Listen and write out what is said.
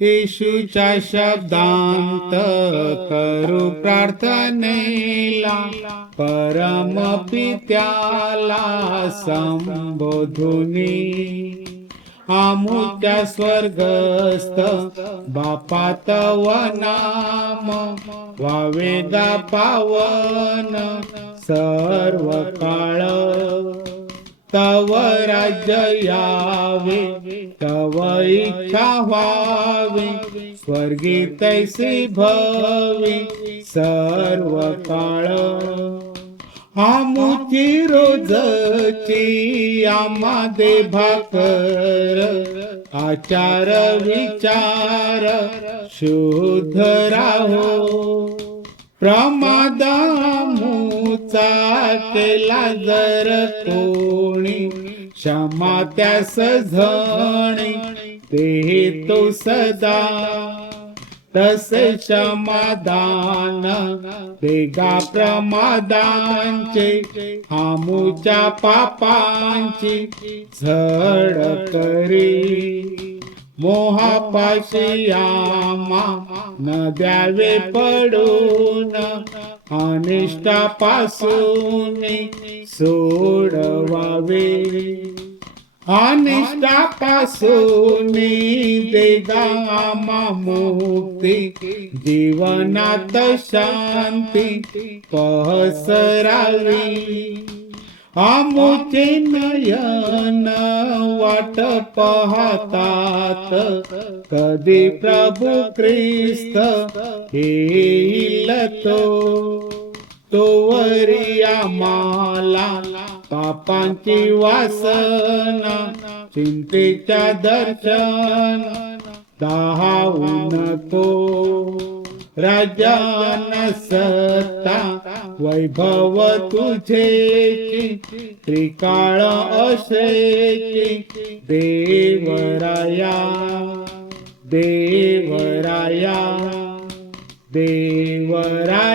येशूच्या शब्दांत करू प्रार्थनेला परम पित्याला संबोधुनी. आमुच्या स्वर्गस्थ बापात नाम वावेदा पावन सर्व काळ तव राज्य यावे तव इच्छा व्हावी स्वर्गी तैसी भवी सर्व काळ. आमुची रोजची आमादे भाकर आचार विचार शुद्ध राहो. प्रमादामुचा केला जर कोणी क्षमा त्यास झणी ते तो सदा. तसे समाधान देगा प्रमादांचे आमूच्या पापांची झड करी. મોહ પાસિયામાં ન દ્યાવે પડું અનિષ્ટા પાસુની સોડવાવે. અનિષ્ટા પાસુની દેગામાં મુક્તિ, જીવનાત શાંતિ, પહસરાવી. आमुचे नयन वाट पाहतात. कधी प्रभू ख्रिस्त येईल तो? तोवरी आम्हाला पापांची वासना चिंतेच्या दर्शन दाहाऊ तो. राजान सत्ता વૈભવ તુજે ત્રિકાળ અશે દેવરાયા દેવરાયા દેવરાયા.